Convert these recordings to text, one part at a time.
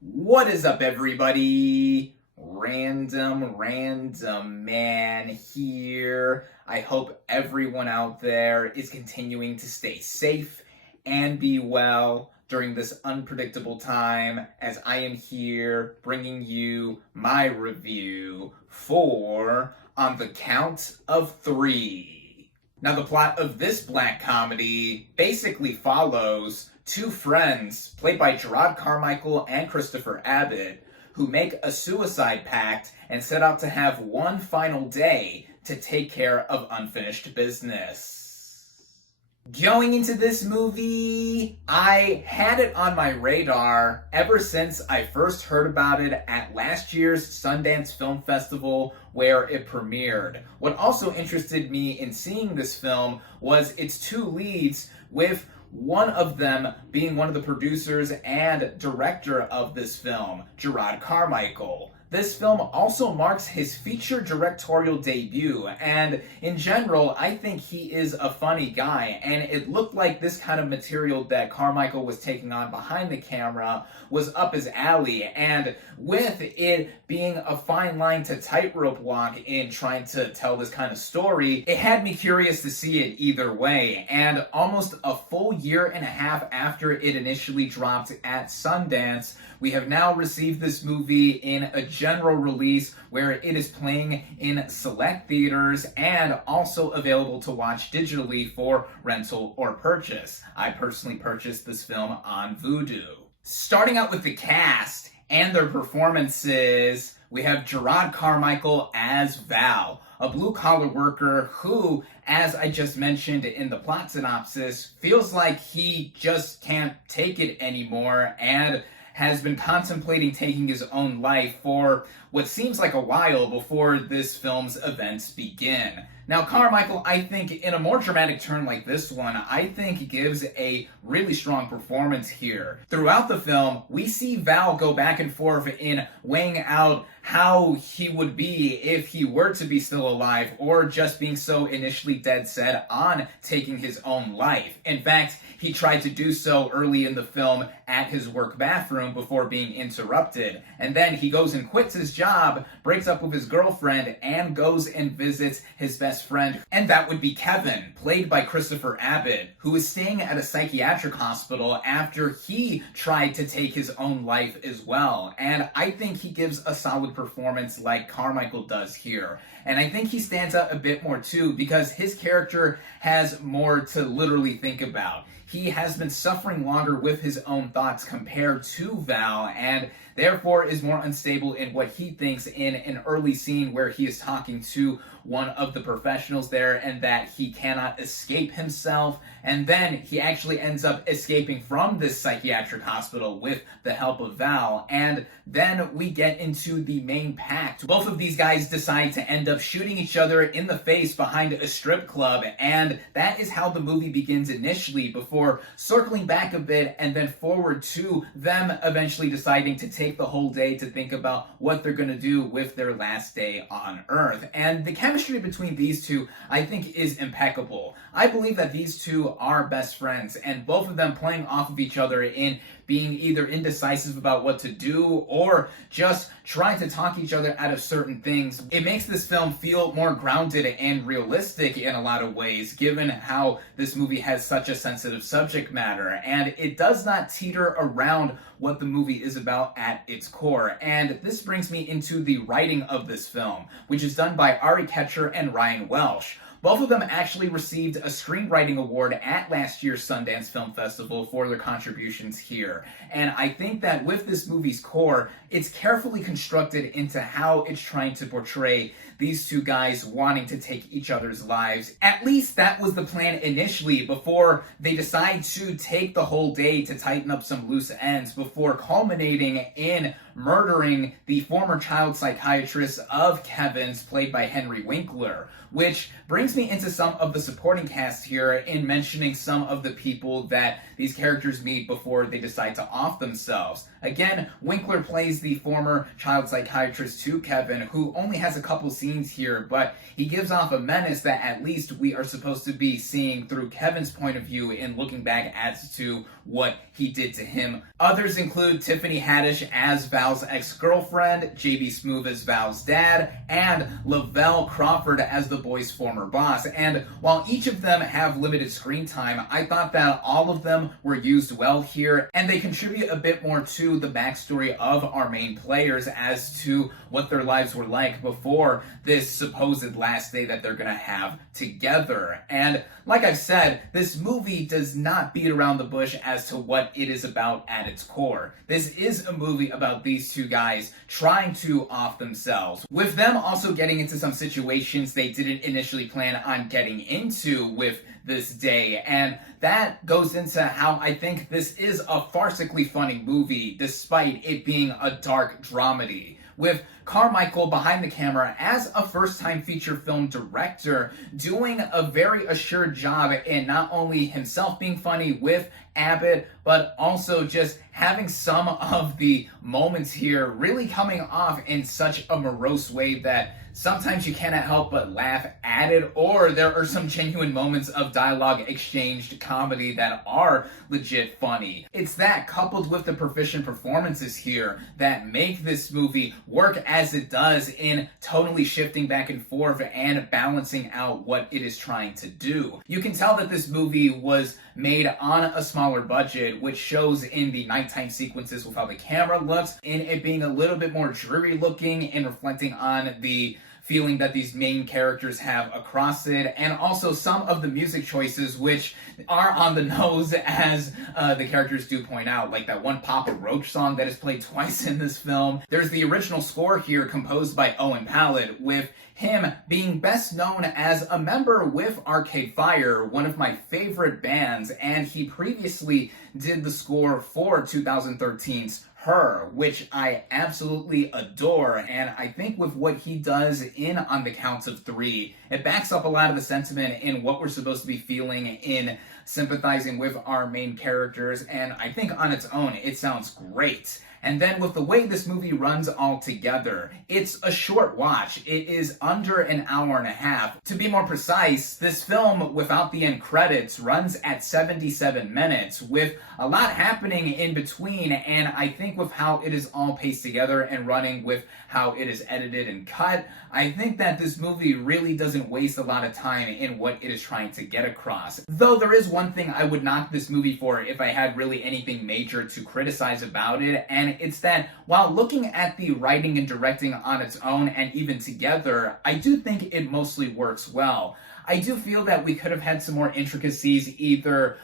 What is up, everybody? RandomRandomMan here. I hope everyone out there is continuing to stay safe and be well during this unpredictable time, as I am here bringing you my review for On the Count of Three. Now, the plot of this black comedy basically follows two friends, played by Gerard Carmichael and Christopher Abbott, who make a suicide pact and set out to have one final day to take care of unfinished business. Going into this movie, I had it on my radar ever since I first heard about it at last year's Sundance Film Festival, where it premiered. What also interested me in seeing this film was its two leads, with one of them being one of the producers and director of this film, Gerard Carmichael. This film also marks his feature directorial debut, and in general, I think he is a funny guy, and it looked like this kind of material that Carmichael was taking on behind the camera was up his alley, and with it being a fine line to tightrope walk in trying to tell this kind of story, it had me curious to see it either way, and almost a full year and a half after it initially dropped at Sundance, we have now received this movie in a general release where it is playing in select theaters and also available to watch digitally for rental or purchase. I personally purchased this film on Vudu. Starting out with the cast and their performances, we have Gerard Carmichael as Val, a blue-collar worker who, as I just mentioned in the plot synopsis, feels like he just can't take it anymore and has been contemplating taking his own life for what seems like a while before this film's events begin. Now, Carmichael, I think, in a more dramatic turn like this one, I think gives a really strong performance here. Throughout the film, we see Val go back and forth in weighing out how he would be if he were to be still alive, or just being so initially dead set on taking his own life. In fact, he tried to do so early in the film at his work bathroom before being interrupted. And then he goes and quits his job, breaks up with his girlfriend, and goes and visits his best friend. And that would be Kevin, played by Christopher Abbott, who is staying at a psychiatric hospital after he tried to take his own life as well. And I think he gives a solid performance like Carmichael does here. And I think he stands out a bit more too because his character has more to literally think about. He has been suffering longer with his own thoughts compared to Val, and therefore is more unstable in what he thinks in an early scene where he is talking to one of the professionals there, and that he cannot escape himself, and then he actually ends up escaping from this psychiatric hospital with the help of Val, and then we get into the main pact. Both of these guys decide to end up shooting each other in the face behind a strip club, and that is how the movie begins initially, before circling back a bit and then forward to them eventually deciding to take the whole day to think about what they're going to do with their last day on Earth. And the chemistry between these two, I think, is impeccable. I believe that these two are best friends, and both of them playing off of each other in being either indecisive about what to do or just trying to talk each other out of certain things. It makes this film feel more grounded and realistic in a lot of ways, given how this movie has such a sensitive subject matter, and it does not teeter around what the movie is about at its core. And this brings me into the writing of this film, which is done by Ari Ketcher and Ryan Welsh. Both of them actually received a screenwriting award at last year's Sundance Film Festival for their contributions here. And I think that with this movie's core, it's carefully constructed into how it's trying to portray these two guys wanting to take each other's lives. At least that was the plan initially, before they decide to take the whole day to tighten up some loose ends, before culminating in murdering the former child psychiatrist of Kevin's, played by Henry Winkler. which brings me into some of the supporting cast here in mentioning some of the people that these characters meet before they decide to off themselves. Again, Winkler plays the former child psychiatrist to Kevin, who only has a couple scenes here, but he gives off a menace that at least we are supposed to be seeing through Kevin's point of view in looking back as to what he did to him. Others include Tiffany Haddish as Val's ex-girlfriend, JB Smoove as Val's dad, and Lavelle Crawford as the boy's former boss. And while each of them have limited screen time, I thought that all of them were used well here, and they contribute a bit more to the backstory of our main players as to what their lives were like before this supposed last day that they're gonna have together. And like I've said, this movie does not beat around the bush as to what it is about at its core. This is a movie about these two guys trying to off themselves, with them also getting into some situations they didn't initially plan on getting into with this day, and that goes into how I think this is a farcically funny movie despite it being a dark dramedy, with Carmichael behind the camera as a first-time feature film director doing a very assured job in not only himself being funny with Abbott, but also just having some of the moments here really coming off in such a morose way that sometimes you cannot help but laugh at it, or there are some genuine moments of dialogue exchanged comedy that are legit funny. It's that coupled with the proficient performances here that make this movie work as it does in totally shifting back and forth and balancing out what it is trying to do. You can tell that this movie was made on a smaller budget, which shows in the nighttime sequences with how the camera looks, in it being a little bit more dreary looking and reflecting on the feeling that these main characters have across it, and also some of the music choices which are on the nose, as the characters do point out, like that one Papa Roach song that is played twice in this film. There's the original score here composed by Owen Pallett, with him being best known as a member with Arcade Fire, one of my favorite bands, and he previously did the score for 2013's Her, which I absolutely adore, and I think with what he does in On the Count of Three, it backs up a lot of the sentiment in what we're supposed to be feeling in sympathizing with our main characters, and I think on its own, it sounds great. And then with the way this movie runs all together, it's a short watch. It is under an hour and a half. To be more precise, this film, without the end credits, runs at 77 minutes, with a lot happening in between, and I think with how it is all paced together and running with how it is edited and cut, I think that this movie really doesn't waste a lot of time in what it is trying to get across. Though there is one thing I would knock this movie for if I had really anything major to criticize about it, and it's that while looking at the writing and directing on its own and even together, I do think it mostly works well. I do feel that we could have had some more intricacies either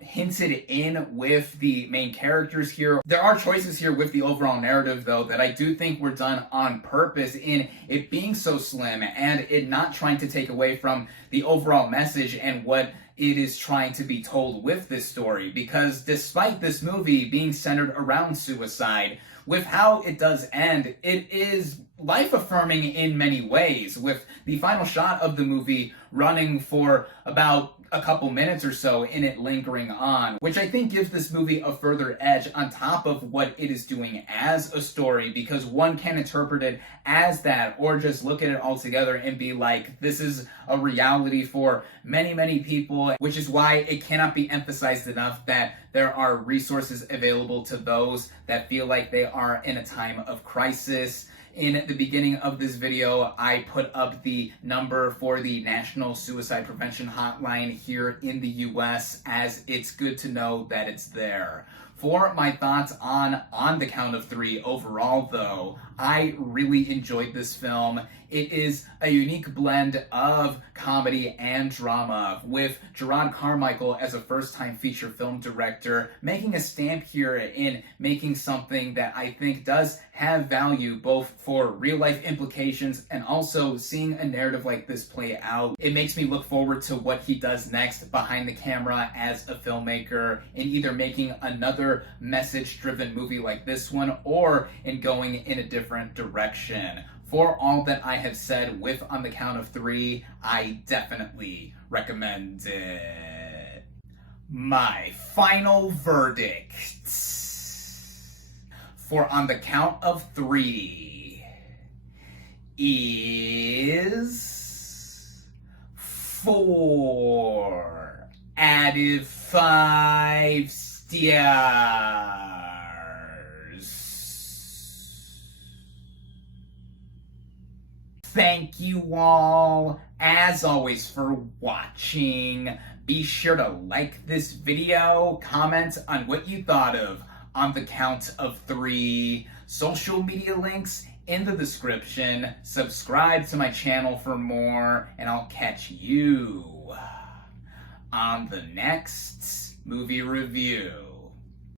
hinted in with the main characters here. There are choices here with the overall narrative, though, that I do think were done on purpose in it being so slim and it not trying to take away from the overall message and what it is trying to be told with this story. Because despite this movie being centered around suicide, with how it does end, it is life-affirming in many ways, with the final shot of the movie running for about a couple minutes or so in it lingering on, which I think gives this movie a further edge on top of what it is doing as a story, because one can interpret it as that, or just look at it all together and be like, this is a reality for many, many people, which is why it cannot be emphasized enough that there are resources available to those that feel like they are in a time of crisis. In the beginning of this video, I put up the number for the National Suicide Prevention Hotline here in the US, as it's good to know that it's there. For my thoughts on the Count of Three overall, though, I really enjoyed this film. It is a unique blend of comedy and drama, with Gerard Carmichael as a first-time feature film director making a stamp here in making something that I think does have value both for real-life implications and also seeing a narrative like this play out. It makes me look forward to what he does next behind the camera as a filmmaker, in either making another message-driven movie like this one or in going in a different direction. For all that I have said with On the Count of Three, I definitely recommend it. My final verdict for On the Count of Three is 4 out of 5 stars. Thank you all, as always, for watching. Be sure to like this video, comment on what you thought of On the Count of Three. Social media links in the description. Subscribe to my channel for more, and I'll catch you on the next movie review.